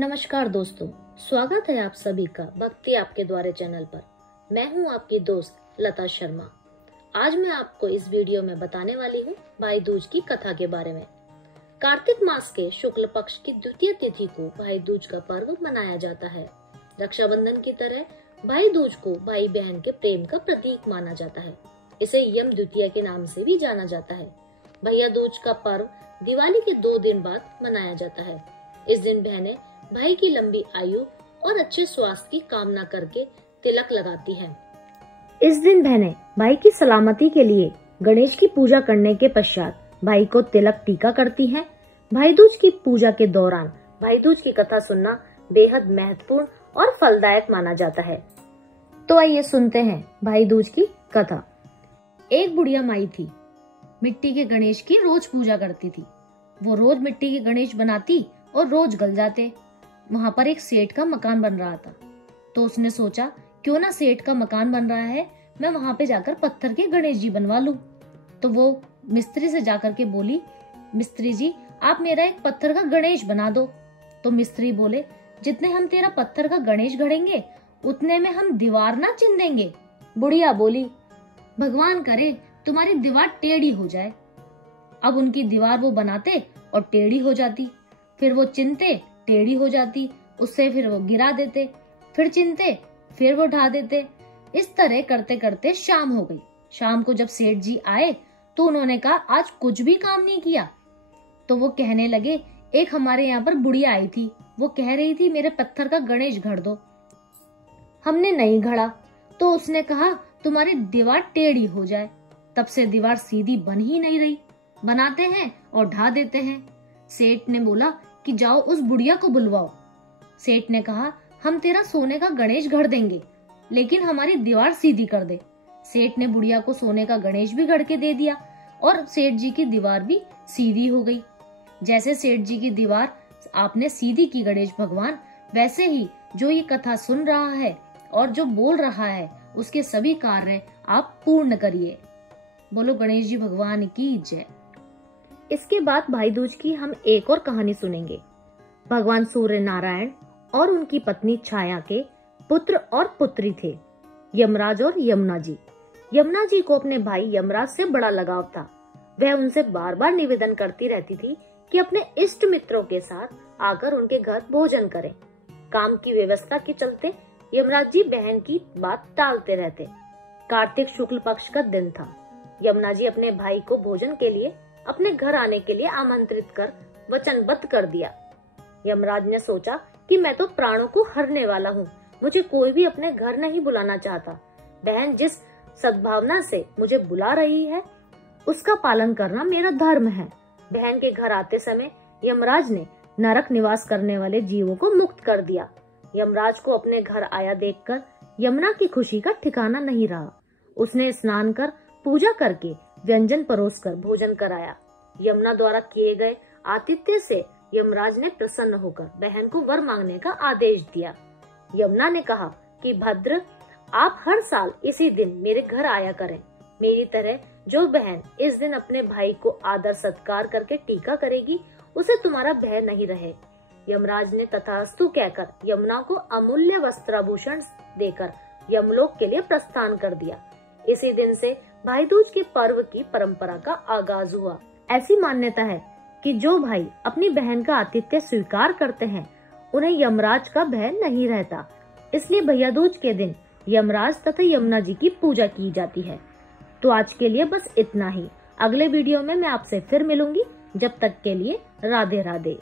नमस्कार दोस्तों, स्वागत है आप सभी का भक्ति आपके द्वारे चैनल पर। मैं हूं आपकी दोस्त लता शर्मा। आज मैं आपको इस वीडियो में बताने वाली हूं भाई दूज की कथा के बारे में। कार्तिक मास के शुक्ल पक्ष की द्वितीय तिथि को भाई दूज का पर्व मनाया जाता है। रक्षाबंधन की तरह भाई दूज को भाई बहन के प्रेम का प्रतीक माना जाता है। इसे यम द्वितीया के नाम से भी जाना जाता है। भैया दूज का पर्व दिवाली के 2 दिन बाद मनाया जाता है। इस दिन बहनें भाई की लंबी आयु और अच्छे स्वास्थ्य की कामना करके तिलक लगाती हैं। इस दिन बहनें भाई की सलामती के लिए गणेश की पूजा करने के पश्चात भाई को तिलक टीका करती हैं। भाई दूज की पूजा के दौरान भाई दूज की कथा सुनना बेहद महत्वपूर्ण और फलदायक माना जाता है। तो आइए सुनते हैं भाई दूज की कथा। एक बुढ़िया माई थी, मिट्टी के गणेश की रोज पूजा करती थी। वो रोज मिट्टी के गणेश बनाती और रोज गल जाते। वहां पर एक सेठ का मकान बन रहा था, तो उसने सोचा क्यों ना सेठ का मकान बन रहा है, मैं वहां पे जाकर पत्थर के गणेश जी बनवा लूं। तो वो मिस्त्री से जाकर के बोली, मिस्त्री जी आप मेरा एक पत्थर का गणेश बना दो। तो मिस्त्री बोले, जितने हम तेरा पत्थर का गणेश गढ़ेंगे उतने में हम दीवार ना चिन देंगे। बुढ़िया बोली, भगवान करे तुम्हारी दीवार टेढ़ी हो जाए। अब उनकी दीवार वो बनाते और टेढ़ी हो जाती, फिर वो चिनते, टेढ़ी हो जाती, उससे फिर वो गिरा देते, फिर चिनते, फिर वो ढा देते। इस तरह करते करते शाम हो गई। शाम को जब सेठ जी आए तो उन्होंने कहा आज कुछ भी काम नहीं किया। तो वो कहने लगे, एक हमारे यहाँ पर बुढ़िया आई थी, वो कह रही थी मेरे पत्थर का गणेश गढ़ दो। हमने नहीं गढ़ा तो उसने कहा तुम्हारी दीवार टेढ़ी हो जाए। तब से दीवार सीधी बन ही नहीं रही, बनाते हैं और ढा देते हैं। सेठ ने बोला कि जाओ उस बुढ़िया को बुलवाओ। सेठ ने कहा हम तेरा सोने का गणेश गढ़ देंगे, लेकिन हमारी दीवार सीधी कर दे। सेठ ने बुढ़िया को सोने का गणेश भी गढ़ के दे दिया और सेठ जी की दीवार भी सीधी हो गई। जैसे सेठ जी की दीवार आपने सीधी की गणेश भगवान, वैसे ही जो ये कथा सुन रहा है और जो बोल रहा है उसके सभी कार्य आप पूर्ण करिए। बोलो गणेश जी भगवान की जय। इसके बाद भाई दूज की हम एक और कहानी सुनेंगे। भगवान सूर्य नारायण और उनकी पत्नी छाया के पुत्र और पुत्री थे, यमराज और यमुना जी। यमुना जी को अपने भाई यमराज से बड़ा लगाव था। वह उनसे बार बार निवेदन करती रहती थी कि अपने इष्ट मित्रों के साथ आकर उनके घर भोजन करें। काम की व्यवस्था के चलते यमराज जी बहन की बात टालते रहते। कार्तिक शुक्ल पक्ष का दिन था। यमुना जी अपने भाई को भोजन के लिए अपने घर आने के लिए आमंत्रित कर वचनबद्ध कर दिया। यमराज ने सोचा कि मैं तो प्राणों को हरने वाला हूँ, मुझे कोई भी अपने घर नहीं बुलाना चाहता। बहन जिस सद्भावना से मुझे बुला रही है उसका पालन करना मेरा धर्म है। बहन के घर आते समय यमराज ने नरक निवास करने वाले जीवों को मुक्त कर दिया। यमराज को अपने घर आया देखकर यमुना की खुशी का ठिकाना नहीं रहा। उसने स्नान कर पूजा करके व्यंजन परोसकर भोजन कराया। यमुना द्वारा किए गए आतिथ्य से यमराज ने प्रसन्न होकर बहन को वर मांगने का आदेश दिया। यमुना ने कहा कि भद्र, आप हर साल इसी दिन मेरे घर आया करें। मेरी तरह जो बहन इस दिन अपने भाई को आदर सत्कार करके टीका करेगी उसे तुम्हारा भय नहीं रहे। यमराज ने तथास्तु कहकर यमुना को अमूल्य वस्त्राभूषण देकर यमलोक के लिए प्रस्थान कर दिया। इसी दिन से भाई दूज के पर्व की परंपरा का आगाज हुआ। ऐसी मान्यता है कि जो भाई अपनी बहन का आतिथ्य स्वीकार करते हैं उन्हें यमराज का भय नहीं रहता। इसलिए भैया दूज के दिन यमराज तथा यमुना जी की पूजा की जाती है। तो आज के लिए बस इतना ही। अगले वीडियो में मैं आपसे फिर मिलूंगी। जब तक के लिए राधे राधे।